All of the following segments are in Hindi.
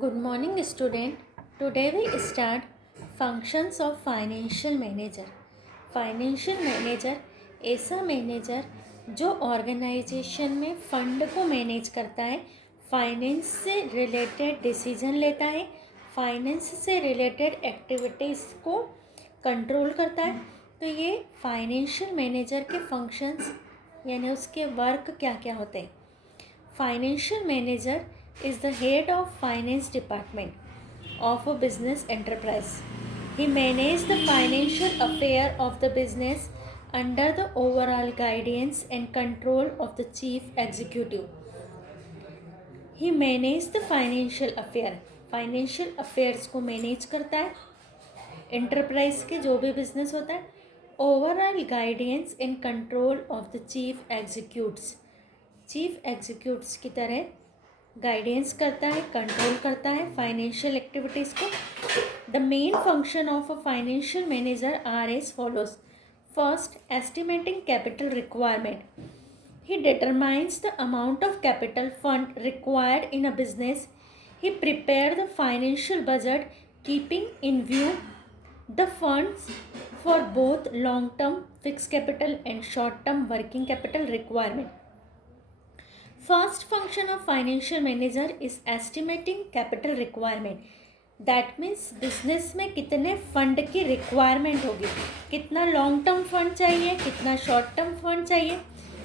Good morning, student. Today we start functions of financial manager. Financial manager ऐसा मैनेजर जो ऑर्गेनाइजेशन में फंड को मैनेज करता है, फाइनेंस से रिलेटेड डिसीजन लेता है, फाइनेंस से रिलेटेड एक्टिविटीज़ को कंट्रोल करता है। तो ये फाइनेंशियल मैनेजर के फंक्शंस यानी उसके वर्क क्या क्या होते हैं। Financial manager is the head of finance department of a business enterprise. He manages the financial affair of the business under the overall guidance and control of the chief executive. He manages the financial affair. Financial affairs को मैनेज करता है, एंटरप्राइज के जो भी बिजनेस होता है, overall guidance and control of the chief executives की तरह गाइडेंस करता है, कंट्रोल करता है फाइनेंशियल एक्टिविटीज़ को। The main function of a financial manager are as follows. First, estimating capital requirement. He determines the amount of capital fund required in a business. He prepare the financial budget keeping in view the funds for both long term fix capital and short term working capital requirement. First function of financial manager is estimating capital requirement. That means business में कितने फंड की रिक्वायरमेंट होगी, कितना लॉन्ग टर्म फंड चाहिए, कितना शॉर्ट टर्म फंड चाहिए।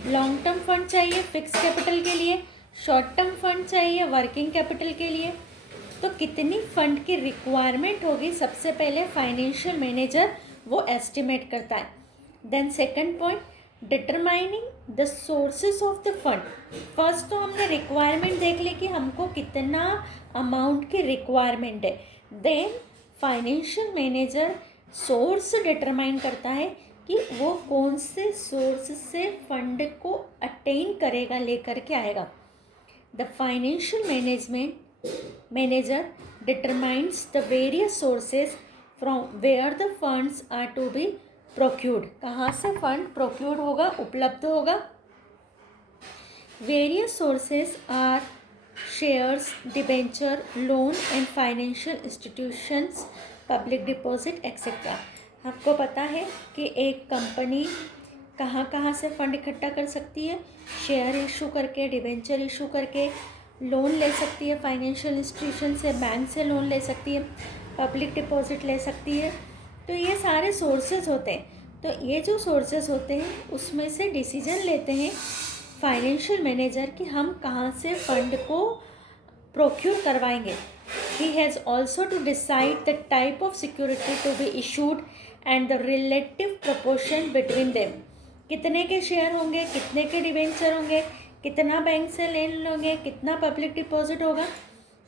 लॉन्ग टर्म फंड चाहिए फिक्स कैपिटल के लिए, शॉर्ट टर्म फंड चाहिए वर्किंग कैपिटल के लिए। तो कितनी फंड की रिक्वायरमेंट होगी, सबसे पहले फाइनेंशियल मैनेजर वो एस्टिमेट करता है। Then second point, determining the sources of the fund. First तो हमने रिक्वायरमेंट देख ली कि हमको कितना अमाउंट की रिक्वायरमेंट है। Then financial manager source determine करता है कि वो कौन से सोर्स से फंड को अटेन करेगा, लेकर के आएगा। The financial manager determines the various sources from where the funds are to be procured. कहाँ से फंड प्रोक्यूर्ड होगा, उपलब्ध होगा। Various sources are shares, debenture, loan and financial institutions, public deposit et cetera. आपको पता है कि एक कंपनी कहाँ कहाँ से फंड इकट्ठा कर सकती है, शेयर इशू करके, डिबेंचर इशू करके, लोन ले सकती है फाइनेंशियल इंस्टीट्यूशन से, बैंक से लोन ले सकती है, पब्लिक डिपॉजिट ले सकती है। तो ये सारे सोर्सेज होते हैं। तो ये जो सोर्सेज होते हैं उसमें से डिसीजन लेते हैं फाइनेंशियल मैनेजर कि हम कहाँ से फंड को प्रोक्यूर करवाएंगे। He has also to decide the type of security to be issued and the relative proportion between them. कितने के शेयर होंगे, कितने के डिबेंचर होंगे, कितना बैंक से लोन लोगे, कितना पब्लिक डिपॉजिट होगा।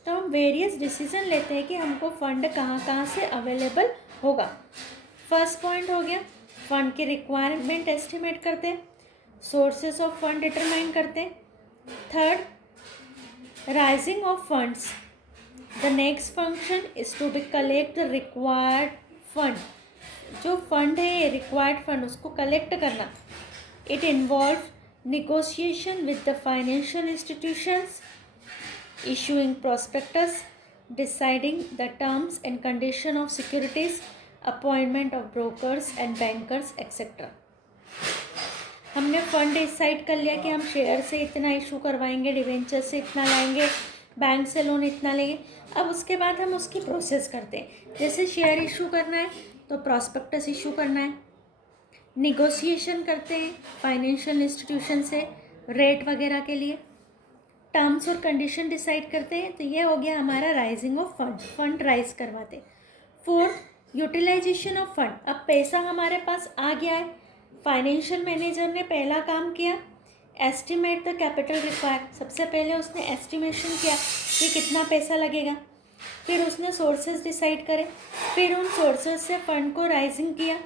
तो हम वेरियस डिसीजन लेते हैं कि हमको फंड कहाँ कहाँ से अवेलेबल होगा। फर्स्ट पॉइंट हो गया, फंड की रिक्वायरमेंट एस्टिमेट करते हैं, सोर्सेस ऑफ फंड डिटरमाइन करते हैं। Third, raising of funds. The next function is to be collect the required fund. जो फंड है ये रिक्वायर्ड फंड, उसको कलेक्ट करना। It involve negotiation with the financial institutions, issuing prospectus, deciding the terms and condition of securities, appointment of brokers and bankers etc. हमने फंड डिसाइड कर लिया कि हम शेयर से इतना इशू करवाएंगे, डिवेंचर से इतना लाएंगे, बैंक से लोन इतना लेंगे। अब उसके बाद हम उसकी प्रोसेस करते हैं। जैसे शेयर इशू करना है तो प्रॉस्पेक्टस इशू करना है, निगोशिएशन करते हैं फाइनेंशियल इंस्टीट्यूशन से रेट वगैरह के लिए, टर्म्स और कंडीशन डिसाइड करते हैं। तो ये हो गया हमारा rising of fund, fund raise करवाते। Fourth, utilisation of fund. अब पैसा हमारे पास आ गया है, फाइनेंशियल मैनेजर ने पहला काम किया, एस्टिमेट द कैपिटल रिक्वायर। सबसे पहले उसने एस्टिमेशन किया कि कितना पैसा लगेगा, फिर उसने सोर्सेज डिसाइड करे, फिर उन सोर्सेज से फंड को राइजिंग किया।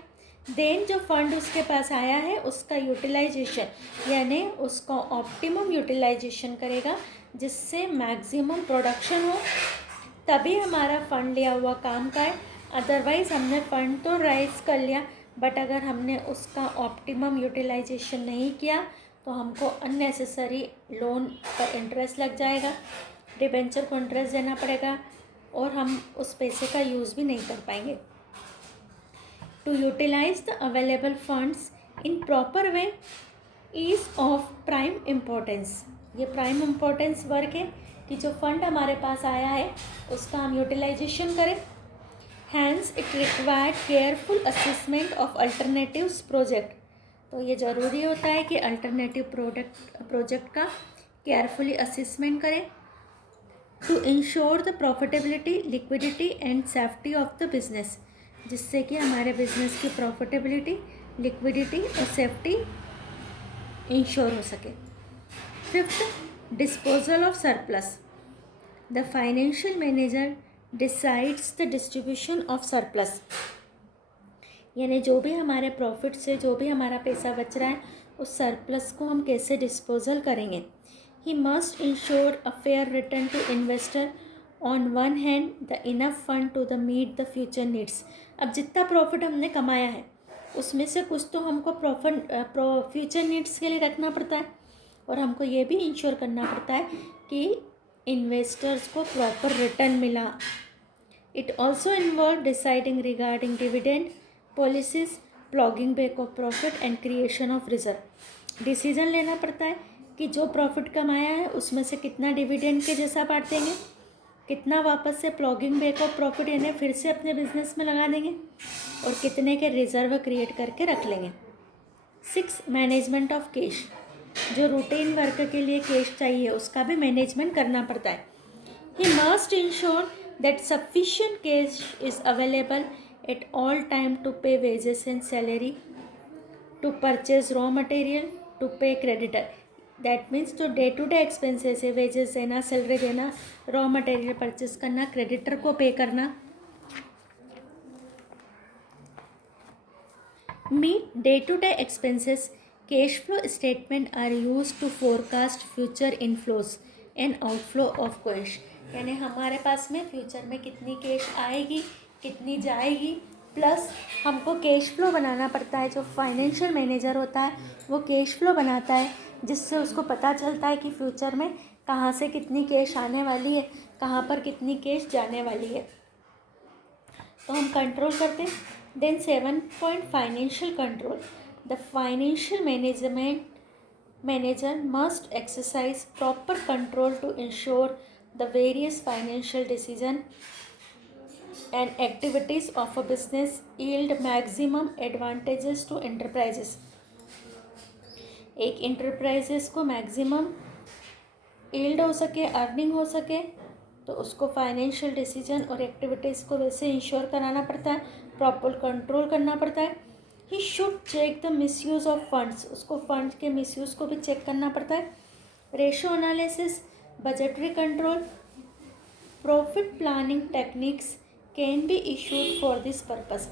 देन जो फंड उसके पास आया है उसका यूटिलाइजेशन यानी उसका ऑप्टिमम यूटिलाइजेशन करेगा जिससे मैक्सिमम प्रोडक्शन हो, तभी हमारा फंड लिया हुआ काम का है। अदरवाइज़ हमने फंड तो राइज कर लिया बट अगर हमने उसका ऑप्टिमम यूटिलाइजेशन नहीं किया तो हमको अननेसेसरी लोन पर इंटरेस्ट लग जाएगा, डिबेंचर को इंटरेस्ट देना पड़ेगा और हम उस पैसे का यूज़ भी नहीं कर पाएंगे। To utilize the available funds in proper way is of prime importance. ये प्राइम इम्पोर्टेंस वर्क है कि जो फंड हमारे पास आया है उसका हम यूटिलाइजेशन करें। Hence it required careful assessment of alternatives project. तो ये ज़रूरी होता है कि अल्टरनेटिव प्रोजेक्ट का केयरफुली असेसमेंट करें to ensure the profitability, liquidity and safety of the business, जिससे कि हमारे बिजनेस की प्रॉफिटेबिलिटी, लिक्विडिटी और सेफ्टी इंश्योर हो सके। Fifth, disposal of surplus. The financial manager decides the distribution of surplus, यानी जो भी हमारे प्रॉफिट से जो भी हमारा पैसा बच रहा है उस सरप्लस को हम कैसे डिस्पोजल करेंगे। He must ensure a fair return to investor on one hand, the enough fund to the meet the future needs. अब जितना प्रॉफिट हमने कमाया है उसमें से कुछ तो हमको फ्यूचर नीड्स के लिए रखना पड़ता है और हमको ये भी इंश्योर करना पड़ता है कि इन्वेस्टर्स को प्रॉपर रिटर्न मिला। It also involve deciding regarding dividend policies, plogging back of profit and creation of reserve. Decision लेना पड़ता है कि जो प्रॉफिट कमाया है उसमें से कितना डिविडेंड के जैसा बांट देंगे, कितना वापस से प्लॉगिंग बैक ऑफ प्रॉफिट यानी फिर से अपने बिजनेस में लगा देंगे और कितने के रिजर्व क्रिएट करके रख लेंगे। 6, मैनेजमेंट ऑफ कैश। जो रूटीन वर्क के लिए कैश चाहिए उसका भी मैनेजमेंट करना पड़ता है। He must ensure that sufficient cash is available at all time to pay wages and salary, to purchase raw material, to pay creditor. That means जो डे टू डे एक्सपेंसेस है, वेजेस देना, सैलरी देना, रॉ मटेरियल परचेज करना, क्रेडिटर को पे करना। Meet day to day expenses, cash flow statement are use to forecast future inflows and outflow of cash. यानी हमारे पास में फ्यूचर में कितनी कैश आएगी, कितनी जाएगी, प्लस हमको कैश फ्लो बनाना पड़ता है। जो फाइनेंशियल मैनेजर होता है वो कैश फ्लो बनाता है जिससे उसको पता चलता है कि फ्यूचर में कहाँ से कितनी कैश आने वाली है, कहाँ पर कितनी कैश जाने वाली है, तो हम कंट्रोल करते हैं। Then 7 point financial control. The financial manager must exercise proper control to ensure the various financial decision and activities of a business yield maximum advantages to enterprises। एक इंटरप्राइजेस को मैक्सिमम यील्ड हो सके, अर्निंग हो सके, तो उसको फाइनेंशियल डिसीजन और एक्टिविटीज़ को वैसे इंश्योर कराना पड़ता है, प्रॉपर कंट्रोल करना पड़ता है। He should check the misuse of funds, उसको फंड के मिसयूज़ को भी चेक करना पड़ता है। Ratio analysis, budgetary control, profit planning techniques can be issued for this purpose.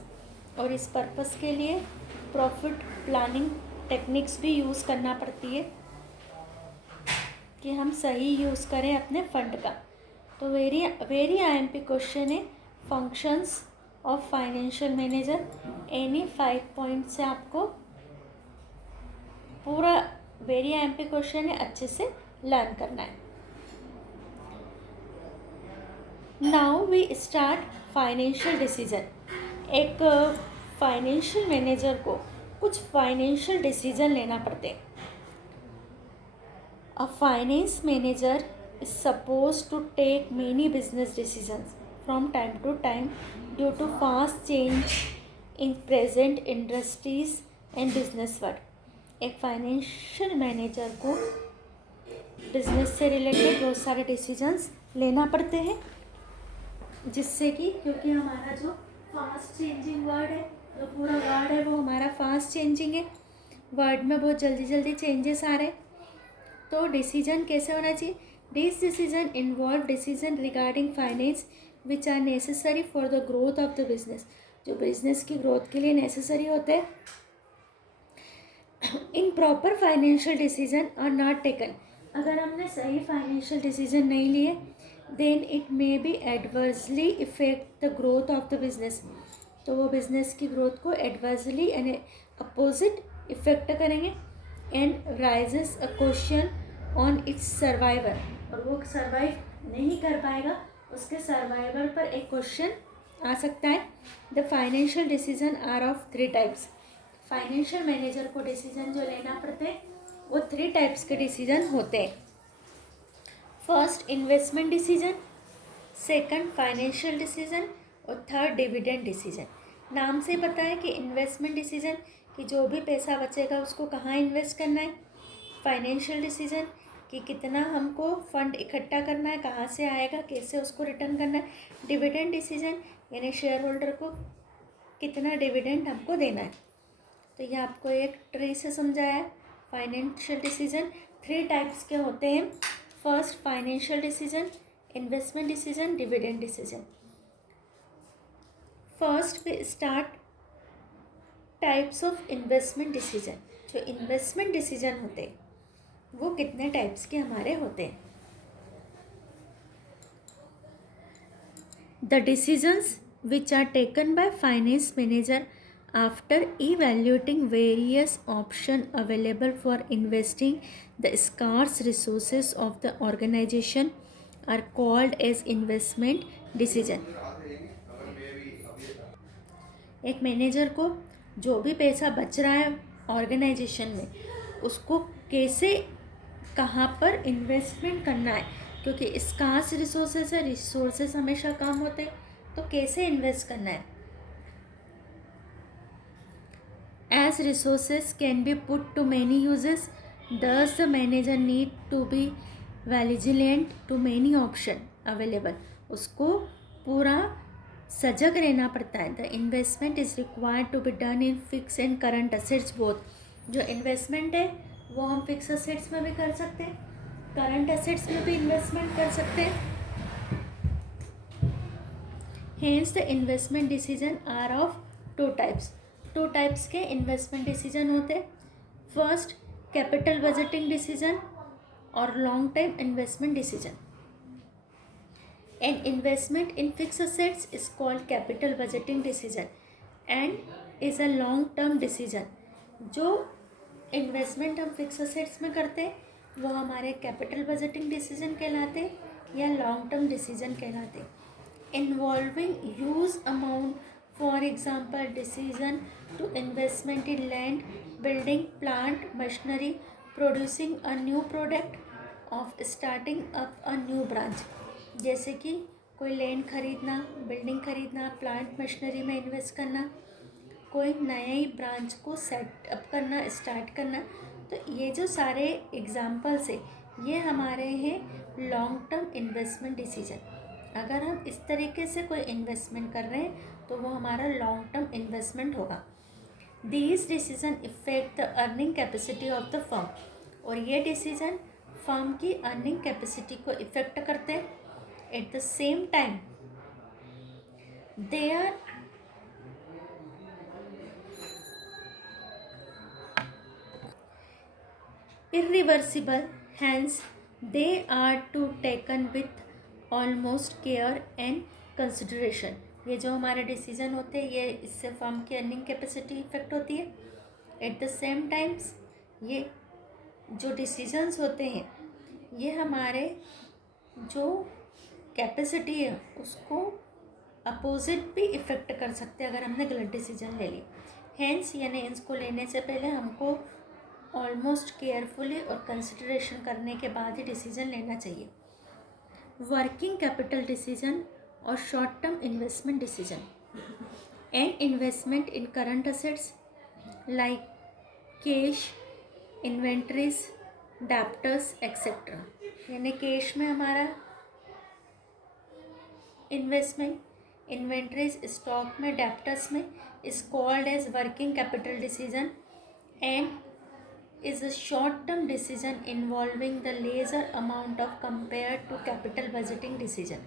और इस पर्पस के लिए प्रॉफिट प्लानिंग टेक्निक्स भी यूज़ करना पड़ती है कि हम सही यूज़ करें अपने फंड का। तो वेरी IMP क्वेश्चन है functions of financial manager. Any 5 point से आपको पूरा वेरी IMP क्वेश्चन है, अच्छे से लर्न करना है। Now we start financial decision. एक फाइनेंशियल मैनेजर को कुछ फाइनेंशियल डिसीजन लेना पड़ते हैं। A finance manager is suppose to take many business decisions from time to time due to fast change in present industries and business world. एक फाइनेंशियल मैनेजर को बिजनेस से रिलेटेड बहुत सारे डिसीजंस लेना पड़ते हैं, जिससे कि क्योंकि हमारा जो फास्ट चेंजिंग वर्ड है, जो पूरा वर्ड है वो हमारा फास्ट चेंजिंग है, वर्ड में बहुत जल्दी जल्दी चेंजेस आ रहे हैं। तो डिसीजन कैसे होना चाहिए? This decision involve decision regarding finance which are necessary for the growth of the business, जो बिजनेस की ग्रोथ के लिए नेसेसरी होते हैं। In proper financial decision are not taken, अगर हमने सही फाइनेंशियल डिसीजन नहीं लिए then it may be adversely effect the growth of the business, तो वो बिजनेस की ग्रोथ को एडवर्सली यानी अपोजिट इफेक्ट करेंगे। And raises a question on it's survival, और वो सर्वाइव नहीं कर पाएगा उसके सर्वाइवल पर एक क्वेश्चन आ सकता है। The financial decision are of 3 types. Financial manager को डिसीजन जो लेना पड़ते हैं वो 3 टाइप्स के डिसीजन होते हैं। First investment decision, second financial decision और थर्ड डिविडेंड डिसीजन। नाम से पता है कि इन्वेस्टमेंट डिसीजन कि जो भी पैसा बचेगा उसको कहाँ इन्वेस्ट करना है। फाइनेंशियल डिसीजन कि कितना हमको फंड इकट्ठा करना है, कहाँ से आएगा, कैसे उसको रिटर्न करना है। डिविडेंड डिसीजन यानी शेयर होल्डर को कितना डिविडेंड हमको देना है। तो ये आपको एक ट्री से समझाया। फाइनेंशियल डिसीजन 3 टाइप्स के होते हैं। First financial decision, investment decision, dividend decision. First we start types of investment decision. जो इन्वेस्टमेंट डिसीजन होते हैं वो कितने टाइप्स के हमारे होते हैं। The decisions which are taken by finance manager after evaluating various options available for investing the scarce resources of the organization are called as investment decision. एक मैनेजर को जो भी पैसा बच रहा है ऑर्गेनाइजेशन में उसको कैसे कहाँ पर इन्वेस्टमेंट करना है, क्योंकि स्कार्स रिसोर्सेज है, रिसोर्सेज हमेशा कम होते हैं, तो कैसे इन्वेस्ट करना है। As resources can be put to many uses, thus the manager need to be vigilant to many options available. उसको पूरा सजग रहना पड़ता है। The investment is required to be done in fix and current assets both. जो इन्वेस्टमेंट है वो हम फिक्स असेट्स में भी कर सकते हैं, करंट असेट्स में भी इन्वेस्टमेंट कर सकते हैं। Hence the investment decision are of 2 types. 2 types के इन्वेस्टमेंट डिसीजन होते हैं। फर्स्ट कैपिटल बजटिंग डिसीजन और long time investment decision. An investment in fix assets is called capital budgeting decision and is a long term decision. जो इन्वेस्टमेंट हम फिक्स असेट्स में करते हैं वो हमारे कैपिटल बजटिंग डिसीजन कहलाते हैं या लॉन्ग टर्म डिसीजन कहलाते हैं। Involving huge amount, for example decision to investment in land, building plant machinery, producing a new product, of starting up a new branch। जैसे कि कोई लैंड खरीदना, बिल्डिंग खरीदना, प्लांट मशीनरी में इन्वेस्ट करना, कोई नई ब्रांच को सेटअप करना, स्टार्ट करना। तो ये जो सारे एग्जाम्पल्स है ये हमारे हैं लॉन्ग टर्म इन्वेस्टमेंट डिसीजन। अगर हम इस तरीके से कोई इन्वेस्टमेंट कर रहे हैं तो वो हमारा लॉन्ग टर्म इन्वेस्टमेंट होगा। These decision effect the earning capacity of the firm. और ये डिसीजन फर्म की अर्निंग कैपेसिटी को इफेक्ट करते हैं। At the same time they are irreversible, hence they are to taken with almost care and consideration. ये जो हमारे डिसीजन होते हैं ये इससे फर्म की अर्निंग कैपेसिटी इफेक्ट होती है। एट द सेम टाइम्स ये जो डिसीजंस होते हैं ये हमारे जो कैपेसिटी है उसको अपोजिट भी इफ़ेक्ट कर सकते हैं अगर हमने गलत डिसीजन ले ली। हैंस यानी इसको लेने से पहले हमको ऑलमोस्ट केयरफुली और कंसिडरेशन करने के बाद ही डिसीजन लेना चाहिए। वर्किंग कैपिटल डिसीजन और short term investment decision and investment in current assets like cash, inventories, debtors etcetera. यानी कैश में हमारा इन्वेस्टमेंट, इन्वेंट्रीज स्टॉक में, डेप्टर्स में is called as working capital decision and is a short-term decision involving the lesser amount of compared to capital budgeting decision।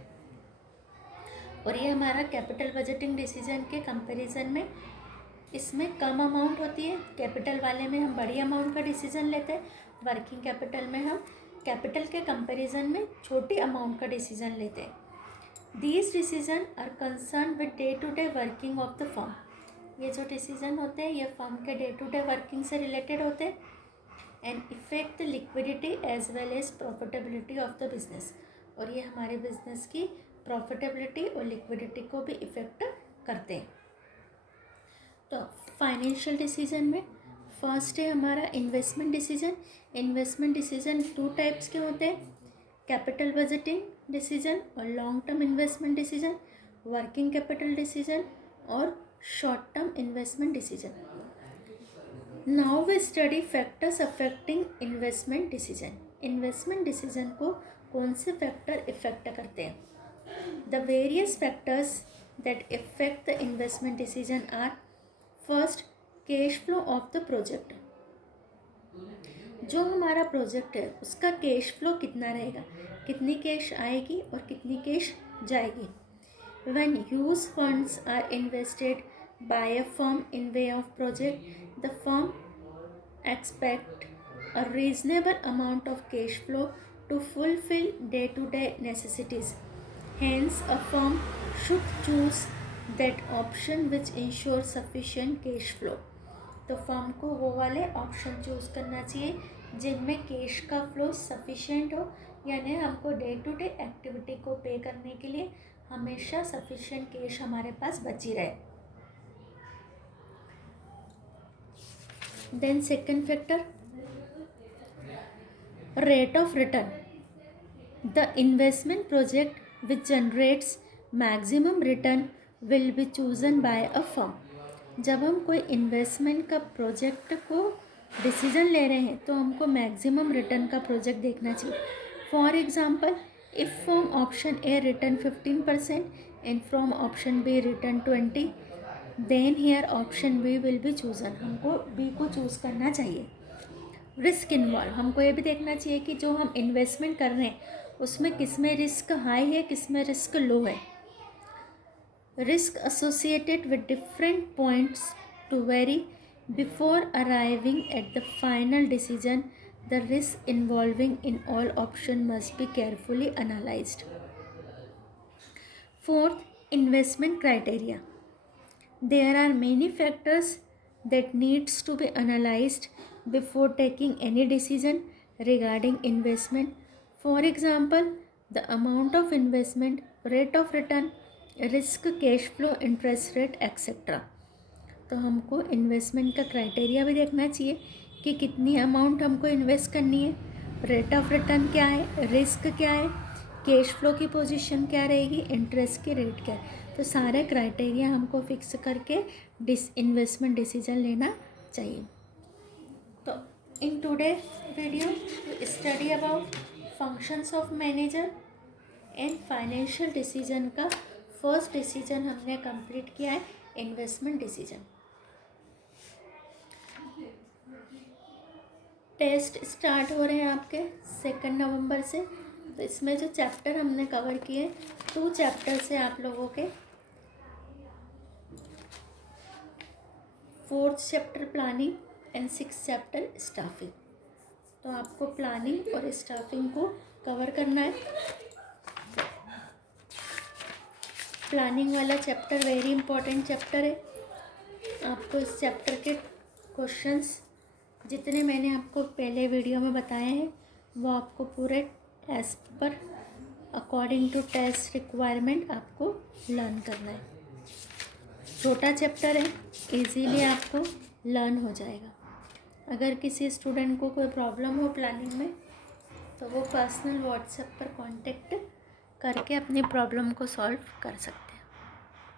और ये हमारा कैपिटल बजटिंग डिसीजन के कंपैरिजन में इसमें कम अमाउंट होती है। कैपिटल वाले में हम बड़ी अमाउंट का डिसीजन लेते हैं, वर्किंग कैपिटल में हम कैपिटल के कंपैरिजन में छोटी अमाउंट का डिसीजन लेते हैं। These decision are concern with day to day working of the firm. ये जो डिसीजन होते हैं ये फर्म के डे टू डे वर्किंग से रिलेटेड होते हैं and effect the liquidity as well as profitability of the business. और ये हमारे बिजनेस की प्रॉफिटेबिलिटी और लिक्विडिटी को भी इफ़ेक्ट करते हैं। तो फाइनेंशियल डिसीजन में फर्स्ट है हमारा investment decision. Investment decision 2 types के होते हैं, कैपिटल बजटिंग डिसीजन और long term investment decision, working capital decision और short term investment decision. Now we study factors affecting investment decision. Investment decision को कौन से फैक्टर इफेक्ट करते हैं? The various factors that effect the investment decision are, first, cash flow of the project. जो हमारा प्रोजेक्ट है उसका कैश फ्लो कितना रहेगा, कितनी कैश आएगी और कितनी कैश जाएगी। When used funds are invested by a firm in way of project, the firm expect a reasonable amount of cash flow to fulfill day-to-day necessities. Hence, a firm should choose that option which ensures sufficient cash flow. तो फर्म को वो वाले ऑप्शन चूज़ करना चाहिए जिनमें कैश का फ्लो सफिशिएंट हो, यानी हमको डे टू डे एक्टिविटी को पे करने के लिए हमेशा सफिशिएंट कैश हमारे पास बची रहे। Then second factor, rate of return. The investment project which generates maximum return will be chosen by a firm. जब हम कोई इन्वेस्टमेंट का प्रोजेक्ट को डिसीजन ले रहे हैं तो हमको मैक्सिमम रिटर्न का प्रोजेक्ट देखना चाहिए। For example, if from option A return 15% and from option B return 20, then here option B will be chosen. हमको बी को चूज़ करना चाहिए। रिस्क इन्वॉल्व, हमको ये भी देखना चाहिए कि जो हम इन्वेस्टमेंट कर रहे हैं उसमें किस में रिस्क हाई है, किस में रिस्क लो है। Risk associated with different points to vary before arriving at the final decision. The risk involving in all options must be carefully analyzed. Fourth, investment criteria. There are many factors that needs to be analyzed before taking any decision regarding investment. For example, the amount of investment, rate of return, risk, cash flow, interest rate etcetera. तो हमको इन्वेस्टमेंट का क्राइटेरिया भी देखना चाहिए कि कितनी अमाउंट हमको इन्वेस्ट करनी है, रेट ऑफ रिटर्न क्या है, रिस्क क्या है, कैश फ्लो की पोजीशन क्या रहेगी, इंटरेस्ट की रेट क्या है। तो सारे क्राइटेरिया हमको फिक्स करके इन्वेस्टमेंट डिसीजन लेना चाहिए। तो in today video we study about functions of manager and financial decision का फर्स्ट डिसीजन हमने कंप्लीट किया है, इन्वेस्टमेंट डिसीजन। टेस्ट स्टार्ट हो रहे हैं आपके 2 नवंबर से। तो इसमें जो चैप्टर हमने कवर किए 2 चैप्टर से आप लोगों के 4th chapter planning and 6th chapter staffing. तो आपको प्लानिंग और स्टाफिंग को कवर करना है। प्लानिंग वाला चैप्टर वेरी इंपॉर्टेंट चैप्टर है। आपको इस चैप्टर के क्वेश्चंस जितने मैंने आपको पहले वीडियो में बताए हैं वो आपको पूरे एज पर अकॉर्डिंग टू टेस्ट रिक्वायरमेंट आपको लर्न करना है। छोटा चैप्टर है, इजीली आपको लर्न हो जाएगा। अगर किसी स्टूडेंट को कोई प्रॉब्लम हो प्लानिंग में तो वो पर्सनल व्हाट्सएप पर कांटेक्ट करके अपनी प्रॉब्लम को सॉल्व कर सकते हैं।